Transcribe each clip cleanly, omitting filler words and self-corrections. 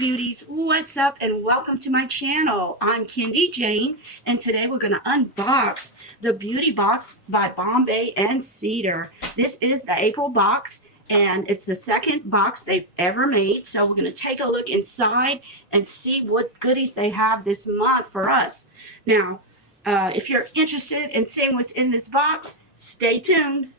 beauties, what's up and welcome to my channel. I'm Kendy Jane and today we're going to unbox the Beauty Box by Bombay and Cedar. This is the April box and it's the second box they've ever made. So we're going to take a look inside and see what goodies they have this month for us. Now, if you're interested in seeing what's in this box, stay tuned.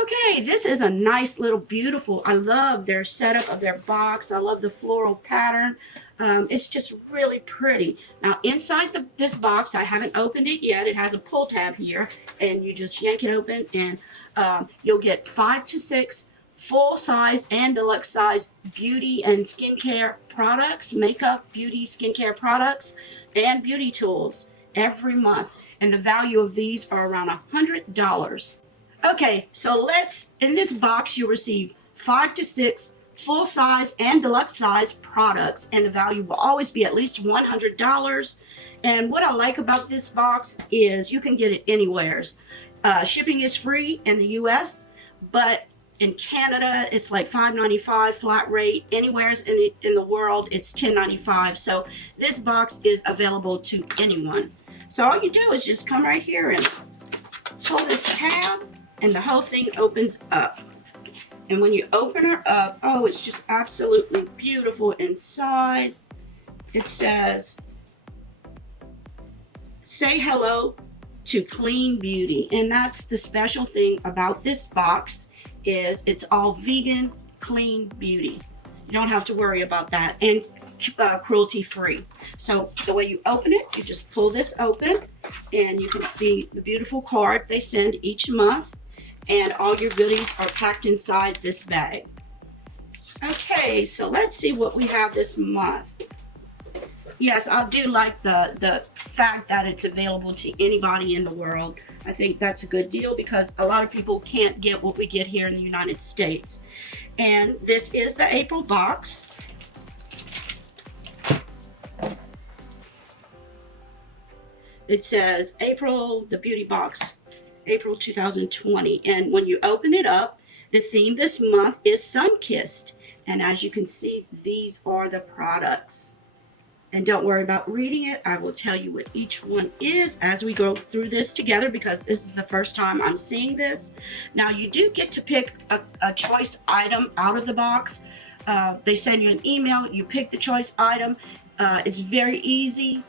Okay, this is a nice little beautiful, I love their setup of their box. I love the floral pattern. It's just really pretty. Now inside this box, I haven't opened it yet. It has a pull tab here and you just yank it open and you'll get 5 to 6 full size and deluxe size beauty and skincare products, makeup, beauty, skincare products, and beauty tools every month. And the value of these are around $100. Okay, so in this box you receive 5 to 6 full size and deluxe size products, and the value will always be at least $100. And what I like about this box is you can get it anywhere. Shipping is free in the US, but in Canada it's like $5.95 flat rate. Anywhere in the world it's $10.95. So this box is available to anyone. So all you do is just come right here and pull this tab, and the whole thing opens up. And when you open her up, oh, it's just absolutely beautiful inside. It says, say hello to clean beauty. And that's the special thing about this box, is it's all vegan, clean beauty. You don't have to worry about that. And cruelty free. So the way you open it, you just pull this open and you can see the beautiful card they send each month, and all your goodies are packed inside this bag. Okay, so let's see what we have this month. Yes, I do like the fact that it's available to anybody in the world. I think that's a good deal because a lot of people can't get what we get here in the United States. And this is the April box. It says April, the Beauty Box, April 2020. And when you open it up, the theme this month is Sun-Kissed. And as you can see, these are the products. And don't worry about reading it. I will tell you what each one is as we go through this together, because this is the first time I'm seeing this. Now you do get to pick a choice item out of the box. They send you an email, you pick the choice item. It's very easy.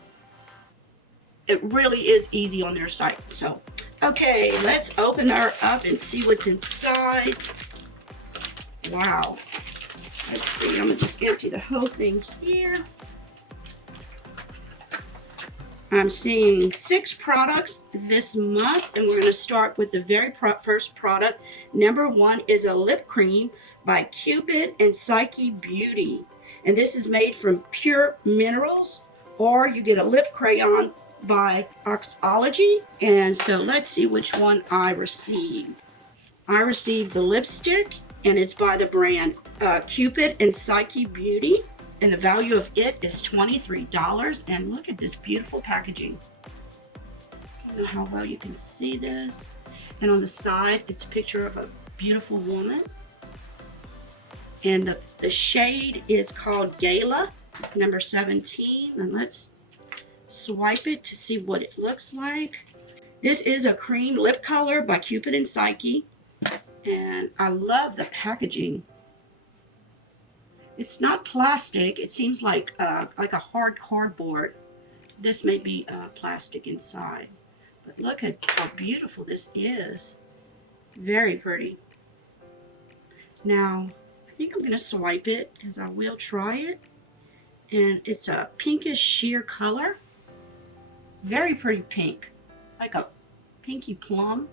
It really is easy on their site. So, okay, let's open her up and see what's inside. Wow. Let's see, I'm gonna just empty the whole thing here. I'm seeing 6 products this month, and we're gonna start with the very first product. Number 1 is a lip cream by Coide and Psyche Beauty. And this is made from pure minerals, or you get a lip crayon by BOXYCHARM. And so let's see which one I received. I received the lipstick, and it's by the brand Coide and Psyche Beauty, and the value of it is $23. And look at this beautiful packaging. I don't know how well you can see this. And on the side, it's a picture of a beautiful woman. And the shade is called Gala, number 17. And let's swipe it to see what it looks like. This is a cream lip color by Coide and Psyche, and I love the packaging. It's not plastic. It seems like a hard cardboard. This may be plastic inside, but look at how beautiful this is. Very pretty. Now I think I'm gonna swipe it because I will try it, and it's a pinkish sheer color. Very pretty pink, like a pinky plum.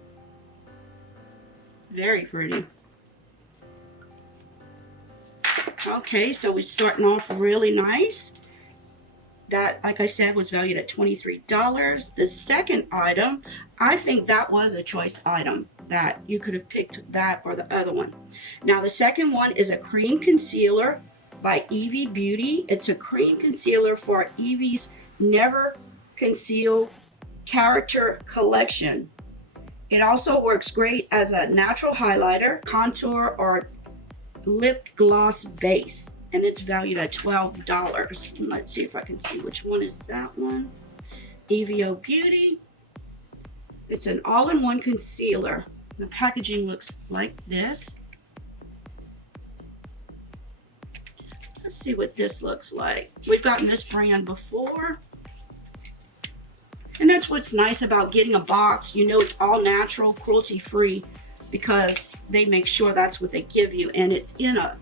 Very pretty. Okay, so we're starting off really nice. That, like I said, was valued at $23. The second item, I think that was a choice item, that you could have picked that or the other one. Now the second one is a cream concealer by Evie Beauty. It's a cream concealer for Evie's Never Conceal Character Collection. It also works great as a natural highlighter, contour, or lip gloss base. and it's valued at $12. And let's see if I can see which one is that one. Allure Beauty. It's an all-in-one concealer. The packaging looks like this. Let's see what this looks like. We've gotten this brand before. And that's what's nice about getting a box. You know it's all natural, cruelty-free, because they make sure that's what they give you. And it's in a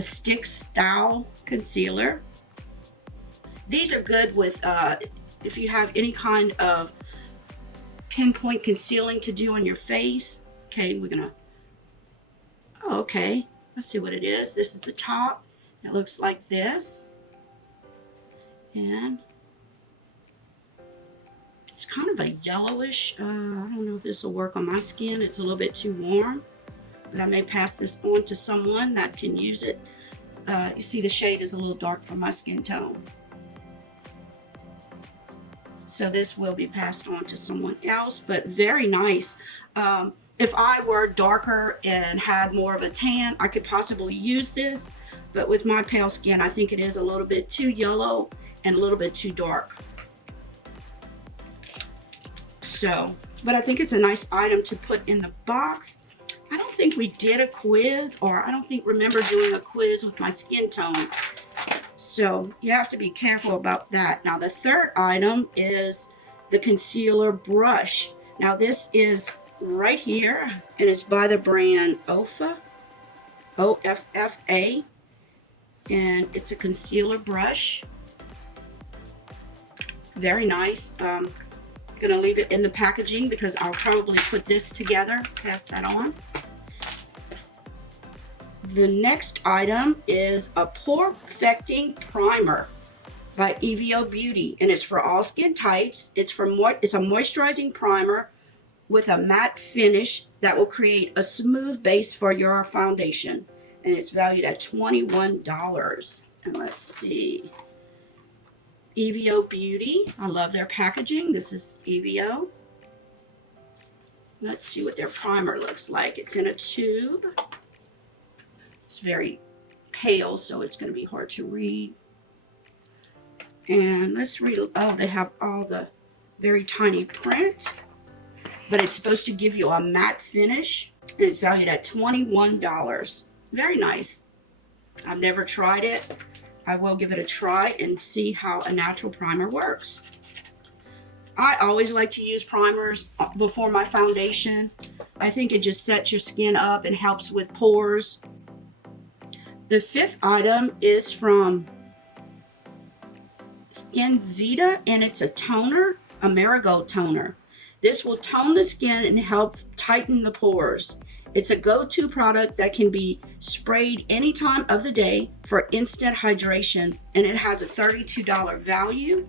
stick style concealer. These are good with if you have any kind of pinpoint concealing to do on your face. Okay, we're gonna, oh, okay, let's see what it is. This is the top. It looks like this, and it's kind of a yellowish, I don't know if this will work on my skin. It's a little bit too warm, but I may pass this on to someone that can use it. You see the shade is a little dark for my skin tone. So this will be passed on to someone else, but very nice. If I were darker and had more of a tan, I could possibly use this. But with my pale skin, I think it is a little bit too yellow and a little bit too dark. So, but I think it's a nice item to put in the box. I don't think we did a quiz, or I don't remember doing a quiz with my skin tone. So you have to be careful about that. Now the third item is the concealer brush. Now this is right here, and it's by the brand OFFA, OFFA, and it's a concealer brush. Very nice. Gonna leave it in the packaging because I'll probably put this together, pass that on. The next item is a Pore Perfecting Primer by Allure Beauty, and it's for all skin types. It's a moisturizing primer with a matte finish that will create a smooth base for your foundation, and it's valued at $21. And let's see, Allure Beauty. I love their packaging. This is Allure. Let's see what their primer looks like. It's in a tube. It's very pale, so it's going to be hard to read. And let's read. Oh, they have all the very tiny print, but it's supposed to give you a matte finish, and it's valued at $21. Very nice. I've never tried it. I will give it a try and see how a natural primer works. I always like to use primers before my foundation. I think it just sets your skin up and helps with pores. The fifth item is from Skin Vita, and it's a toner, a marigold toner. This will tone the skin and help tighten the pores. It's a go-to product that can be sprayed any time of the day for instant hydration, and it has a $32 value.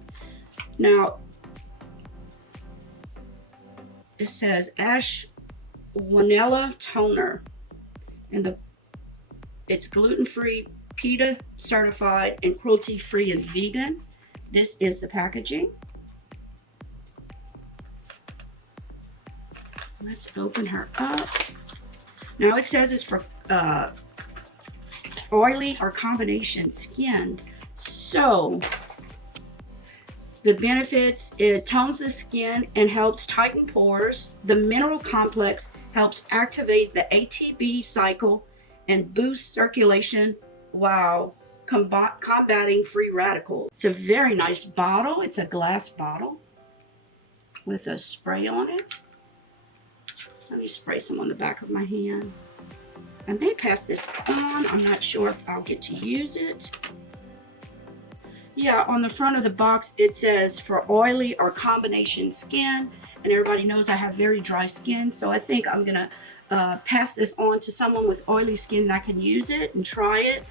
Now, it says Ash Vanilla Toner, and it's gluten-free, PETA certified, and cruelty-free and vegan. This is the packaging. Let's open her up. Now it says it's for oily or combination skin. So the benefits, it tones the skin and helps tighten pores. The mineral complex helps activate the ATP cycle and boost circulation while combating free radicals. It's a very nice bottle. It's a glass bottle with a spray on it. Let me spray some on the back of my hand. I may pass this on. I'm not sure if I'll get to use it. Yeah, on the front of the box it says for oily or combination skin, and everybody knows I have very dry skin, so I think I'm gonna pass this on to someone with oily skin that can use it and try it,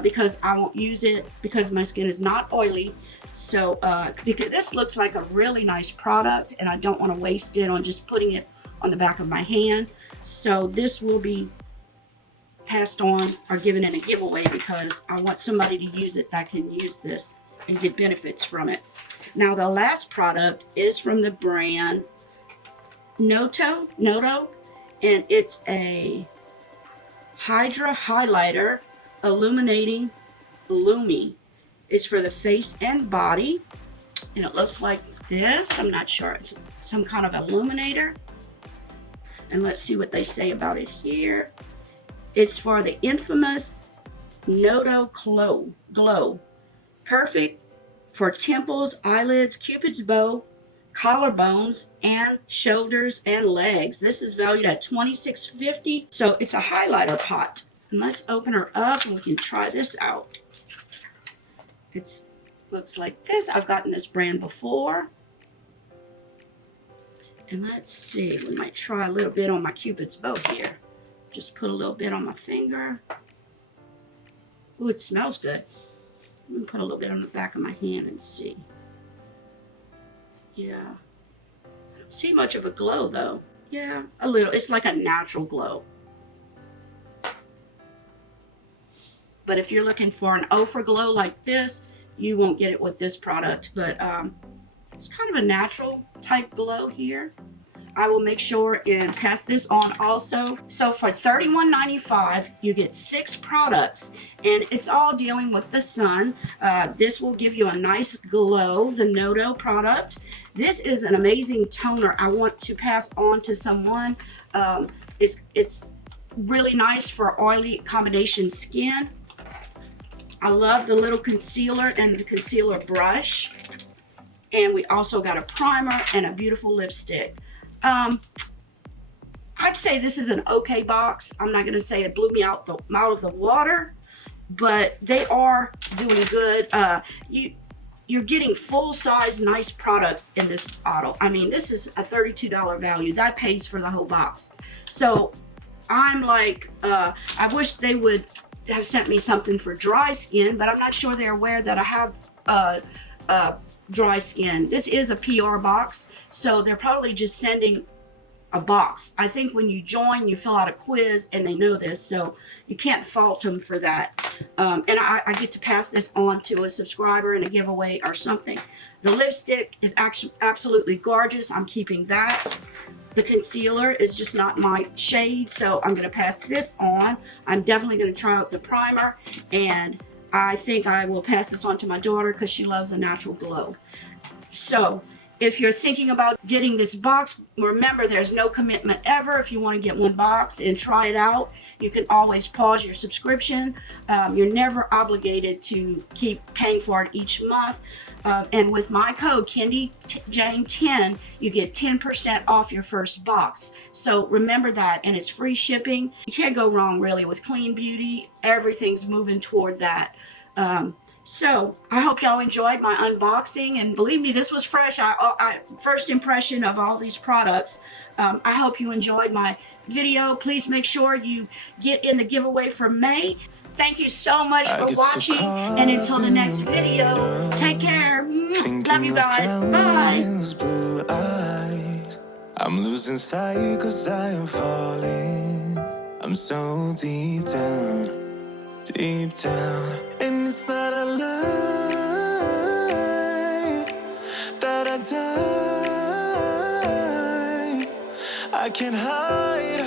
because I won't use it because my skin is not oily. So because this looks like a really nice product, and I don't want to waste it on just putting it on the back of my hand. So this will be passed on or given in a giveaway because I want somebody to use it that can use this and get benefits from it. Now the last product is from the brand Noto, and it's a Hydra Highlighter Illuminating Lumi. It's for the face and body, and it looks like this. I'm not sure. It's some kind of illuminator. And let's see what they say about it here. It's for the infamous Nodo Glow. Perfect for temples, eyelids, cupid's bow, collarbones, and shoulders and legs. This is valued at $26.50. So it's a highlighter pot. And let's open her up and we can try this out. It looks like this. I've gotten this brand before. And let's see, we might try a little bit on my cupid's bow here. Just put a little bit on my finger. Ooh, it smells good. Let me put a little bit on the back of my hand and see. Yeah. I don't see much of a glow though. Yeah, a little. It's like a natural glow. But if you're looking for an Ofra glow like this, you won't get it with this product. But it's kind of a natural type glow here. I will make sure and pass this on also. So for $31.95, you get 6 products, and it's all dealing with the sun. This will give you a nice glow, the Nodo product. This is an amazing toner I want to pass on to someone. It's really nice for oily combination skin. I love the little concealer and the concealer brush. And we also got a primer and a beautiful lipstick. I'd say this is an okay box. I'm not going to say it blew me out of the water, but they are doing good. You're getting full-size, nice products in this bottle. I mean, this is a $32 value. That pays for the whole box. So I'm like, I wish they would have sent me something for dry skin, but I'm not sure they're aware that I have dry skin. This is a PR box, so they're probably just sending a box. I think when you join, you fill out a quiz, and they know this, so you can't fault them for that. And I get to pass this on to a subscriber in a giveaway or something. The lipstick is actually absolutely gorgeous. I'm keeping that. The concealer is just not my shade, so I'm going to pass this on. I'm definitely going to try out the primer, and I think I will pass this on to my daughter because she loves a natural glow. So if you're thinking about getting this box, remember there's no commitment ever. If you want to get one box and try it out, you can always pause your subscription. You're never obligated to keep paying for it each month. And with my code KendyJane10, you get 10% off your first box. So remember that, and it's free shipping. You can't go wrong really with clean beauty. Everything's moving toward that. So I hope y'all enjoyed my unboxing, and believe me, this was fresh. First impression of all these products. I hope you enjoyed my video. Please make sure you get in the giveaway for May. Thank you so much for watching, and until the next video, take care. Love you guys. Bye. I'm losing sight 'cause I am falling. I'm so deep down, and it's not a lie that I die. I can't hide.